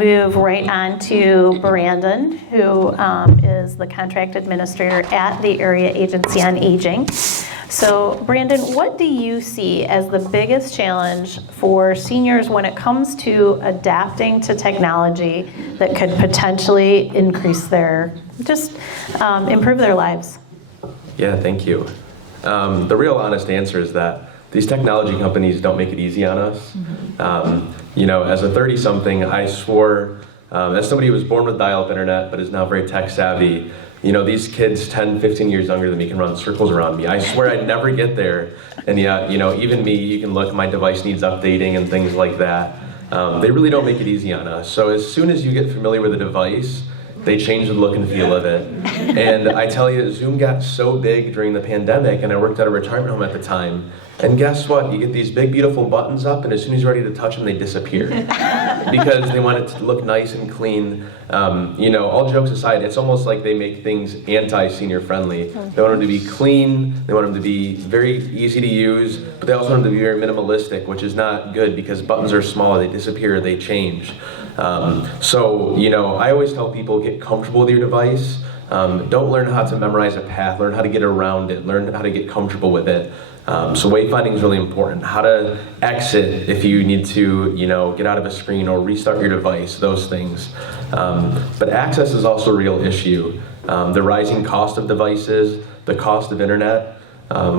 move right on to Brandon, who is the contract administrator at the Area Agency on Aging. So Brandon, what do you see as the biggest challenge for seniors when it comes to adapting to technology that could potentially increase their, improve their lives? Yeah, thank you. The real honest answer is that these technology companies don't make it easy on us. As a 30-something, I swore, as somebody who was born with dial-up internet but is now very tech savvy, these kids 10, 15 years younger than me can run circles around me. I swear I'd never get there. And yet, even me, you can look, my device needs updating and things like that. They really don't make it easy on us. So as soon as you get familiar with the device, they change the look and feel of it. And I tell you, Zoom got so big during the pandemic, and I worked at a retirement home at the time. And guess what? You get these big, beautiful buttons up, and as soon as you're ready to touch them, they disappear. Because they want it to look nice and clean. All jokes aside, it's almost like they make things anti-senior friendly. They want them to be clean, they want them to be very easy to use, but they also want them to be very minimalistic, which is not good because buttons are small, they disappear, they change. I always tell people, get comfortable with your device. Don't learn how to memorize a path, learn how to get around it, learn how to get comfortable with it. So wayfinding is really important. How to exit if you need to, get out of a screen or restart your device, those things. But access is also a real issue. The rising cost of devices, the cost of internet.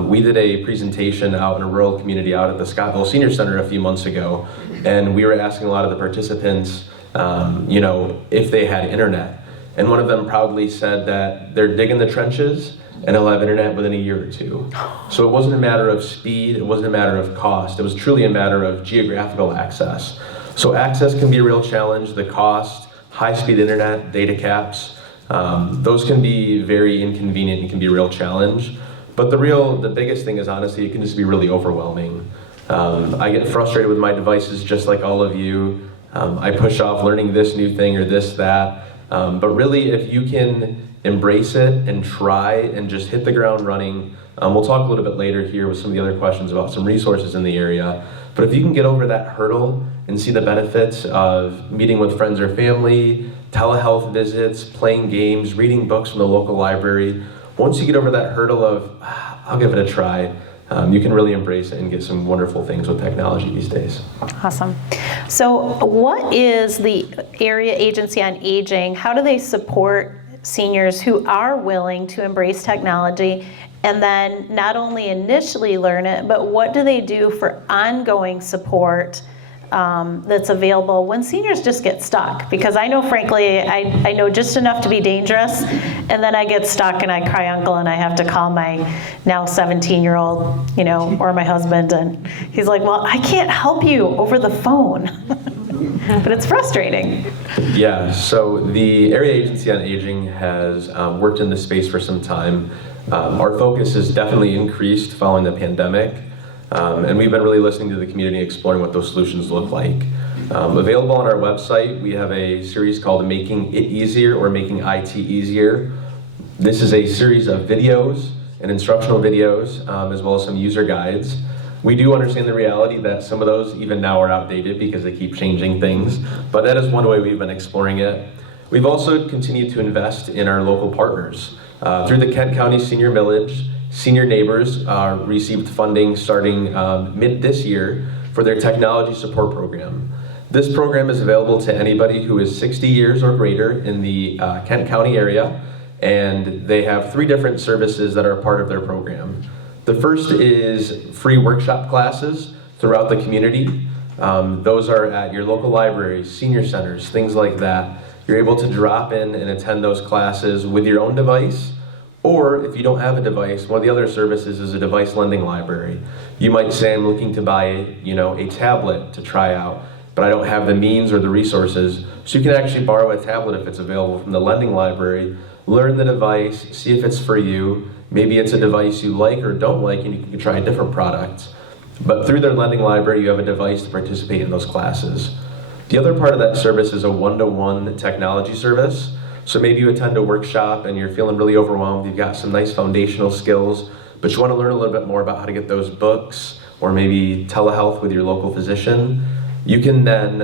We did a presentation out in a rural community out at the Scottville Senior Center a few months ago, and we were asking a lot of the participants, if they had internet. And one of them proudly said that they're digging the trenches and they'll have internet within a year or two. So it wasn't a matter of speed, it wasn't a matter of cost, it was truly a matter of geographical access. So access can be a real challenge, the cost, high-speed internet, data caps, those can be very inconvenient and can be a real challenge. But the biggest thing is honestly, it can just be really overwhelming. I get frustrated with my devices just like all of you. I push off learning this new thing or this, that. But really, if you can embrace it and try and just hit the ground running, we'll talk a little bit later here with some of the other questions about some resources in the area. But if you can get over that hurdle and see the benefits of meeting with friends or family, telehealth visits, playing games, reading books from the local library, once you get over that hurdle of, I'll give it a try, you can really embrace it and get some wonderful things with technology these days. Awesome. So what is the Area Agency on Aging? How do they support seniors who are willing to embrace technology and then not only initially learn it, but what do they do for ongoing support that's available when seniors just get stuck? Because I know, frankly, I know just enough to be dangerous, and then I get stuck and I cry uncle and I have to call my now 17-year-old, or my husband, and he's like, well, I can't help you over the phone. But it's frustrating. Yeah, so the Area Agency on Aging has worked in this space for some time. Our focus has definitely increased following the pandemic. And we've been really listening to the community, exploring what those solutions look like. Available on our website, we have a series called Making It Easier or Making IT Easier. This is a series of videos and instructional videos, as well as some user guides. We do understand the reality that some of those even now are outdated because they keep changing things, but that is one way we've been exploring it. We've also continued to invest in our local partners. Through the Kent County Senior Millage, Senior Neighbors received funding starting mid this year for their technology support program. This program is available to anybody who is 60 years or greater in the Kent County area, and they have 3 different services that are part of their program. The first is free workshop classes throughout the community. Those are at your local libraries, senior centers, things like that. You're able to drop in and attend those classes with your own device, or if you don't have a device, one of the other services is a device lending library. You might say, I'm looking to buy, a tablet to try out, but I don't have the means or the resources. So you can actually borrow a tablet if it's available from the lending library, learn the device, see if it's for you. Maybe it's a device you like or don't like, and you can try a different product. But through their lending library, you have a device to participate in those classes. The other part of that service is a one-to-one technology service. So maybe you attend a workshop and you're feeling really overwhelmed, you've got some nice foundational skills, but you want to learn a little bit more about how to get those books, or maybe telehealth with your local physician. You can then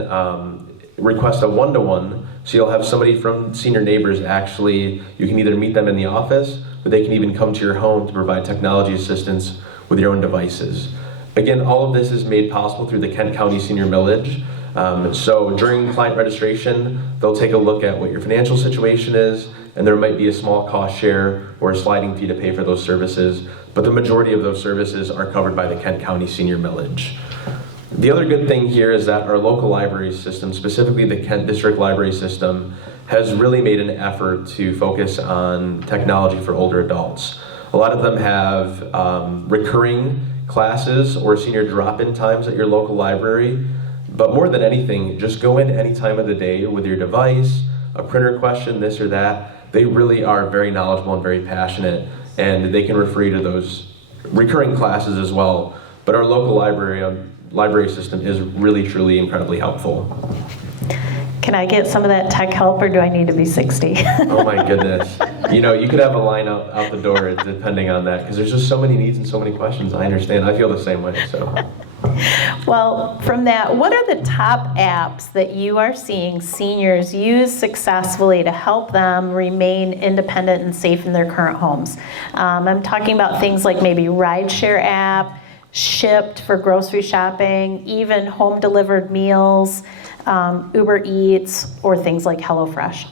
request a one-to-one, so you'll have somebody from Senior Neighbors actually, you can either meet them in the office, or they can even come to your home to provide technology assistance with your own devices. Again, all of this is made possible through the Kent County Senior Millage. So during client registration, they'll take a look at what your financial situation is, and there might be a small cost share or a sliding fee to pay for those services, but the majority of those services are covered by the Kent County Senior Millage. The other good thing here is that our local library system, specifically the Kent District Library System, has really made an effort to focus on technology for older adults. A lot of them have recurring classes or senior drop-in times at your local library, but more than anything, just go in any time of the day with your device, a printer question, this or that. They really are very knowledgeable and very passionate, and they can refer you to those recurring classes as well. But our local library system is really, truly incredibly helpful. Can I get some of that tech help, or do I need to be 60? Oh my goodness. You know, you could have a line out the door depending on that, because there's just so many needs and so many questions. I understand. I feel the same way, so. Well, from that, what are the top apps that you are seeing seniors use successfully to help them remain independent and safe in their current homes? I'm talking about things like maybe rideshare app, Shipt for grocery shopping, even home delivered meals, Uber Eats, or things like HelloFresh.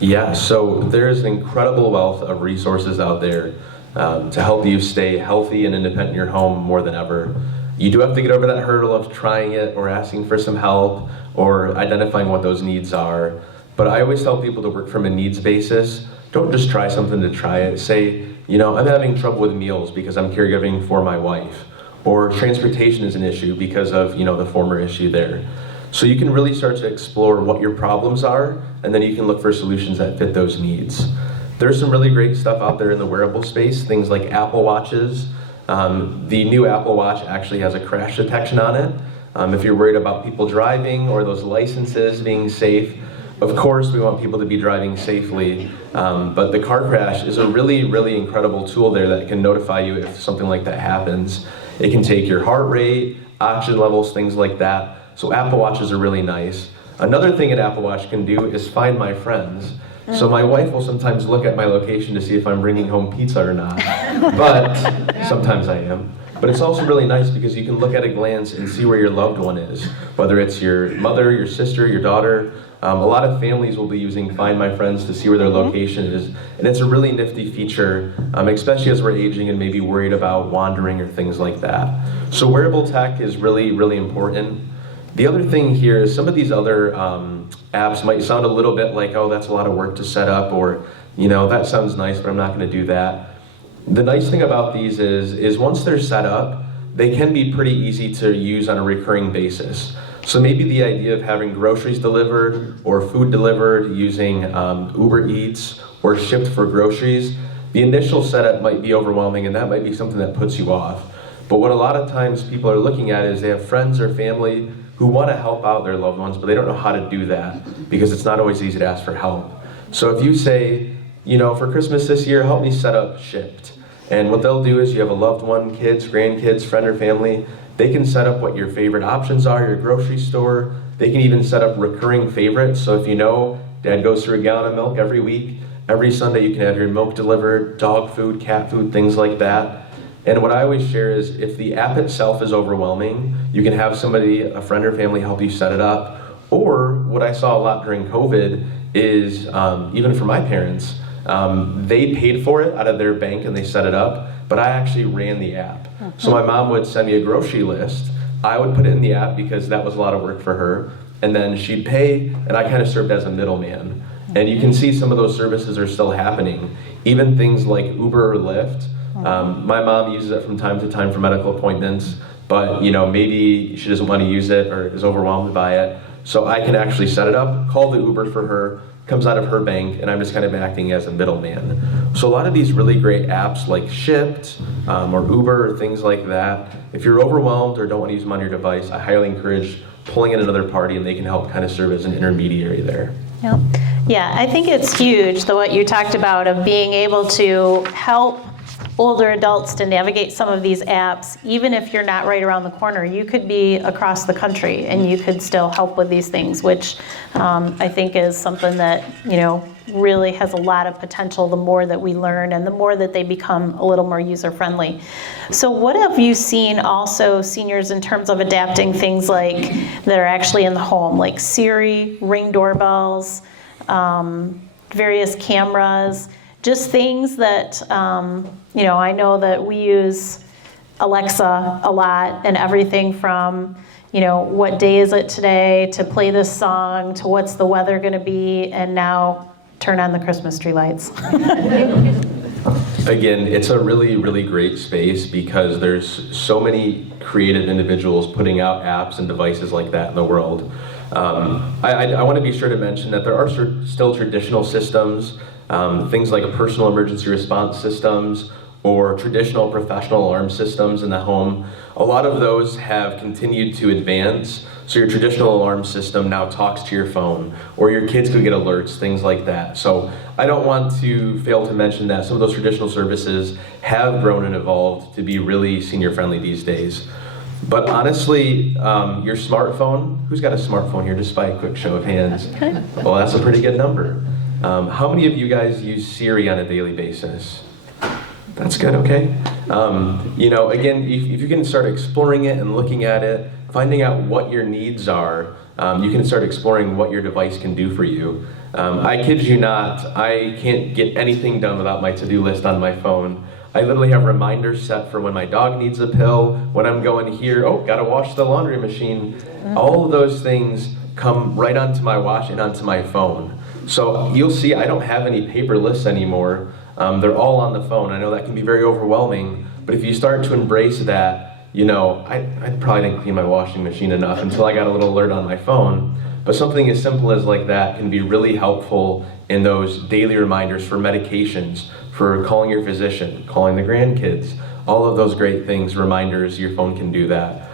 Yeah, so there's an incredible wealth of resources out there to help you stay healthy and independent in your home more than ever. You do have to get over that hurdle of trying it or asking for some help or identifying what those needs are. But I always tell people to work from a needs basis. Don't just try something to try it. Say, you know, I'm having trouble with meals because I'm caregiving for my wife. Or transportation is an issue because of, you know, the former issue there. So you can really start to explore what your problems are, and then you can look for solutions that fit those needs. There's some really great stuff out there in the wearable space, things like Apple Watches. The new Apple Watch actually has a crash detection on it. If you're worried about people driving or those licenses being safe, of course we want people to be driving safely, but the car crash is a really, really incredible tool there that can notify you if something like that happens. It can take your heart rate, oxygen levels, things like that. So Apple Watches are really nice. Another thing an Apple Watch can do is find my friends. So my wife will sometimes look at my location to see if I'm bringing home pizza or not, but sometimes I am. But it's also really nice because you can look at a glance and see where your loved one is, whether it's your mother, your sister, your daughter. A lot of families will be using Find My Friends to see where their location is, and it's a really nifty feature, especially as we're aging and maybe worried about wandering or things like that. So wearable tech is really, really important. The other thing here is some of these other apps might sound a little bit like, oh, that's a lot of work to set up, or, you know, that sounds nice, but I'm not going to do that. The nice thing about these is once they're set up, they can be pretty easy to use on a recurring basis. So maybe the idea of having groceries delivered or food delivered using Uber Eats or Shipt for groceries, the initial setup might be overwhelming, and that might be something that puts you off. But what a lot of times people are looking at is they have friends or family who want to help out their loved ones, but they don't know how to do that because it's not always easy to ask for help. So if you say, you know, for Christmas this year, help me set up Shipt. And what they'll do is you have a loved one, kids, grandkids, friend or family, they can set up what your favorite options are, your grocery store. They can even set up recurring favorites. So if you know Dad goes through a gallon of milk every week, every Sunday you can have your milk delivered, dog food, cat food, things like that. And what I always share is if the app itself is overwhelming, you can have somebody, a friend or family, help you set it up. Or what I saw a lot during COVID is, even for my parents, they paid for it out of their bank and they set it up, but I actually ran the app. So my mom would send me a grocery list. I would put it in the app because that was a lot of work for her. And then she'd pay, and I kind of served as a middleman. And you can see some of those services are still happening. Even things like Uber or Lyft. My mom uses it from time to time for medical appointments, but you know, maybe she doesn't want to use it or is overwhelmed by it. So I can actually set it up, call the Uber for her, comes out of her bank, and I'm just kind of acting as a middleman. So a lot of these really great apps like Shipt or Uber or things like that, if you're overwhelmed or don't want to use them on your device, I highly encourage pulling in another party and they can help kind of serve as an intermediary there. Yep. Yeah, I think it's huge, what you talked about of being able to help older adults to navigate some of these apps, even if you're not right around the corner. You could be across the country and you could still help with these things, which I think is something that, really has a lot of potential the more that we learn and the more that they become a little more user-friendly. So what have you seen also, seniors, in terms of adapting things like that are actually in the home, like Siri, Ring doorbells, various cameras, just things that, I know that we use Alexa a lot, and everything from, what day is it today, to play this song, to what's the weather going to be, and now turn on the Christmas tree lights. Again, it's a really, really great space because there's so many creative individuals putting out apps and devices like that in the world. I want to be sure to mention that there are still traditional systems, things like personal emergency response systems or traditional professional alarm systems in the home. A lot of those have continued to advance. So your traditional alarm system now talks to your phone, or your kids could get alerts, things like that. So I don't want to fail to mention that some of those traditional services have grown and evolved to be really senior friendly these days. But honestly, your smartphone, who's got a smartphone here, just by a quick show of hands? Well, that's a pretty good number. How many of you guys use Siri on a daily basis? That's good, okay. Again, if you can start exploring it and looking at it, finding out what your needs are, you can start exploring what your device can do for you. I kid you not, I can't get anything done without my to-do list on my phone. I literally have reminders set for when my dog needs a pill, when I'm going here, gotta wash the laundry machine. All of those things come right onto my watch and onto my phone. So you'll see I don't have any paper lists anymore. They're all on the phone. I know that can be very overwhelming, but if you start to embrace that, I probably didn't clean my washing machine enough until I got a little alert on my phone. But something as simple as like that can be really helpful in those daily reminders for medications, for calling your physician, calling the grandkids, all of those great things, reminders, your phone can do that.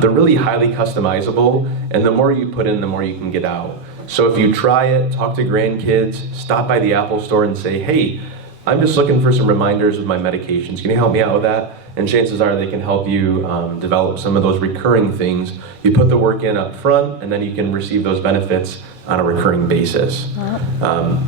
They're really highly customizable, and the more you put in, the more you can get out. So if you try it, talk to grandkids, stop by the Apple store and say, hey, I'm just looking for some reminders with my medications. Can you help me out with that? And chances are they can help you develop some of those recurring things. You put the work in up front, and then you can receive those benefits on a recurring basis.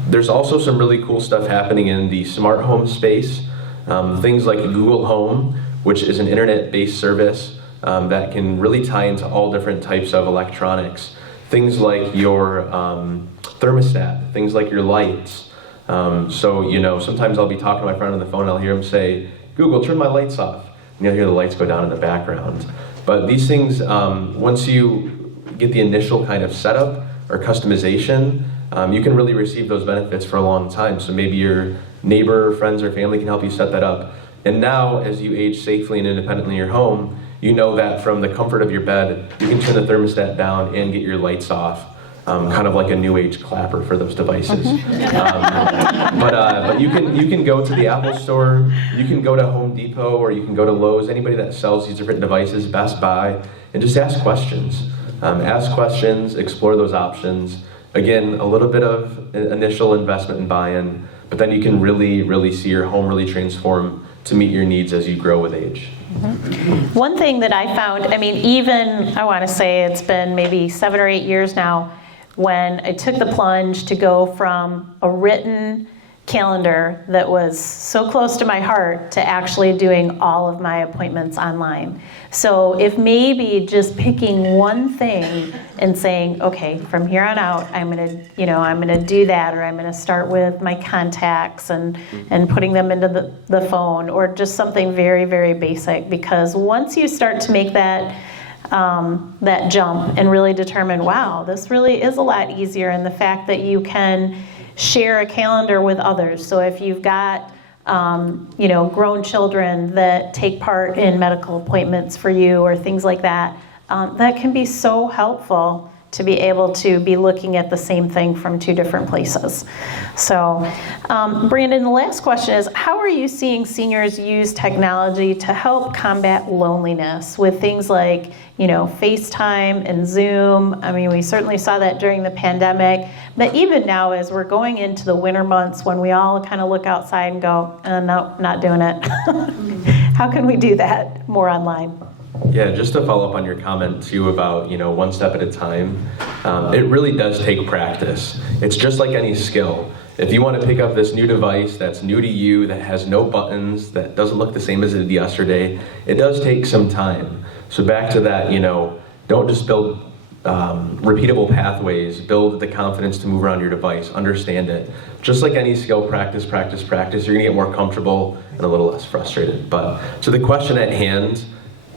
There's also some really cool stuff happening in the smart home space. Things like Google Home, which is an internet-based service that can really tie into all different types of electronics. Things like your thermostat, things like your lights. Sometimes I'll be talking to my friend on the phone and I'll hear him say, Google, turn my lights off. And you'll hear the lights go down in the background. But these things, once you get the initial kind of setup or customization, you can really receive those benefits for a long time. So maybe your neighbor, friends, or family can help you set that up. And now, as you age safely and independently in your home, you know that from the comfort of your bed, you can turn the thermostat down and get your lights off. Kind of like a new age clapper for those devices. But you can go to the Apple store, you can go to Home Depot, or you can go to Lowe's, anybody that sells these different devices, Best Buy, and just ask questions. Ask questions, explore those options. Again, a little bit of initial investment and buy-in, but then you can really, really see your home really transform to meet your needs as you grow with age. One thing that I found, I want to say it's been maybe 7 or 8 years now, when I took the plunge to go from a written calendar that was so close to my heart to actually doing all of my appointments online. So if maybe just picking one thing and saying, okay, from here on out, I'm gonna do that, or I'm gonna start with my contacts and putting them into the phone, or just something very, very basic. Because once you start to make that jump and really determine, wow, this really is a lot easier, and the fact that you can share a calendar with others. So if you've got grown children that take part in medical appointments for you or things like that, that can be so helpful to be able to be looking at the same thing from two different places. So, Brandon, the last question is, how are you seeing seniors use technology to help combat loneliness with things like, FaceTime and Zoom? We certainly saw that during the pandemic, But even now, as we're going into the winter months, when we all kind of look outside and go, no, not doing it. How can we do that more online? Yeah, just to follow up on your comment too about, one step at a time, it really does take practice. It's just like any skill. If you want to pick up this new device that's new to you, that has no buttons, that doesn't look the same as it did yesterday, it does take some time. So back to that, don't just build repeatable pathways, build the confidence to move around your device, understand it. Just like any skill, practice, practice, practice, you're gonna get more comfortable and a little less frustrated. But to the question at hand,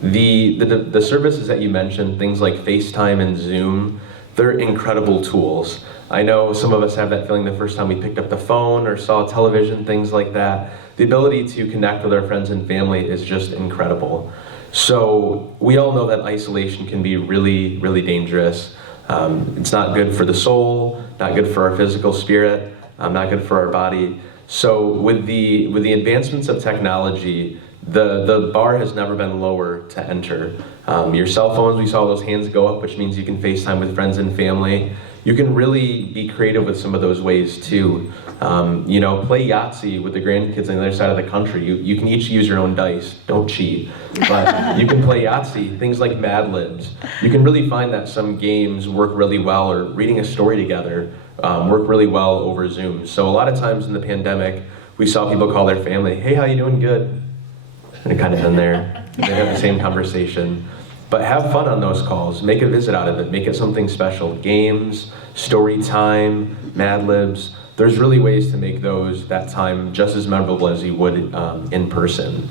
the services that you mentioned, things like FaceTime and Zoom, they're incredible tools. I know some of us have that feeling the first time we picked up the phone or saw television, things like that. The ability to connect with our friends and family is just incredible. So we all know that isolation can be really, really dangerous. It's not good for the soul, not good for our physical spirit, not good for our body. So with the advancements of technology, the bar has never been lower to enter. Your cell phones, we saw those hands go up, which means you can FaceTime with friends and family. You can really be creative with some of those ways too. Play Yahtzee with the grandkids on the other side of the country. You can each use your own dice. Don't cheat. But you can play Yahtzee, things like Mad Libs. You can really find that some games work really well, or reading a story together work really well over Zoom. So a lot of times in the pandemic, we saw people call their family, "Hey, how you doing? Good." And it kind of in there. They have the same conversation. But have fun on those calls. Make a visit out of it. Make it something special. Games, story time, Mad Libs. There's really ways to make that time just as memorable as you would in person.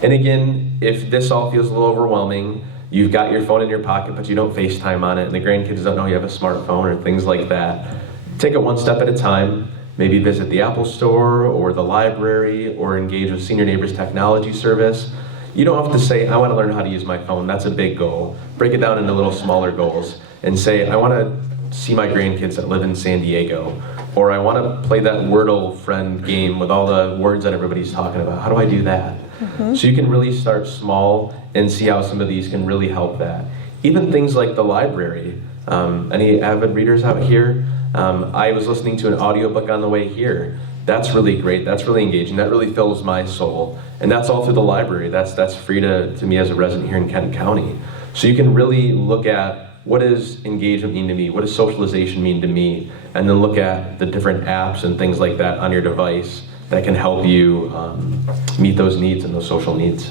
And again, if this all feels a little overwhelming, you've got your phone in your pocket, but you don't FaceTime on it, and the grandkids don't know you have a smartphone or things like that. Take it one step at a time. Maybe visit the Apple Store or the library, or engage with Senior Neighbors Technology Service. You don't have to say, I want to learn how to use my phone. That's a big goal. Break it down into little smaller goals and say, I want to see my grandkids that live in San Diego, or I want to play that Wordle friend game with all the words that everybody's talking about. How do I do that? Mm-hmm. So you can really start small and see how some of these can really help that. Even things like the library. Any avid readers out here? I was listening to an audiobook on the way here. That's really great. That's really engaging. That really fills my soul. And that's all through the library. That's free to me as a resident here in Kent County. So you can really look at, what does engagement mean to me? What does socialization mean to me? And then look at the different apps and things like that on your device that can help you meet those needs and those social needs.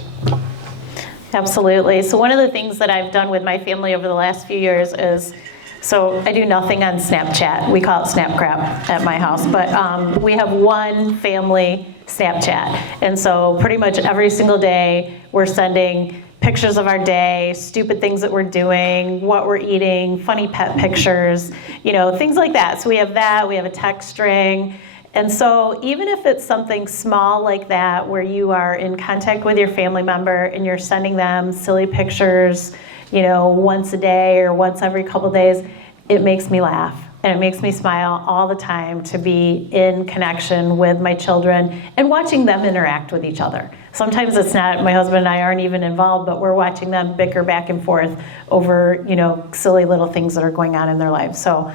Absolutely. So one of the things that I've done with my family over the last few years is, so I do nothing on Snapchat. We call it Snap Crap at my house, but we have one family Snapchat. And so pretty much every single day we're sending pictures of our day, stupid things that we're doing, what we're eating, funny pet pictures, things like that. So we have that, we have a text string. And so even if it's something small like that, where you are in contact with your family member and you're sending them silly pictures, once a day or once every couple of days, it makes me laugh and it makes me smile all the time to be in connection with my children and watching them interact with each other. Sometimes it's not, my husband and I aren't even involved, but we're watching them bicker back and forth over, silly little things that are going on in their lives. So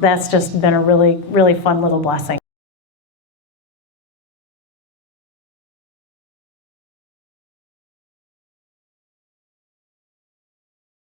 that's just been a really, really fun little blessing.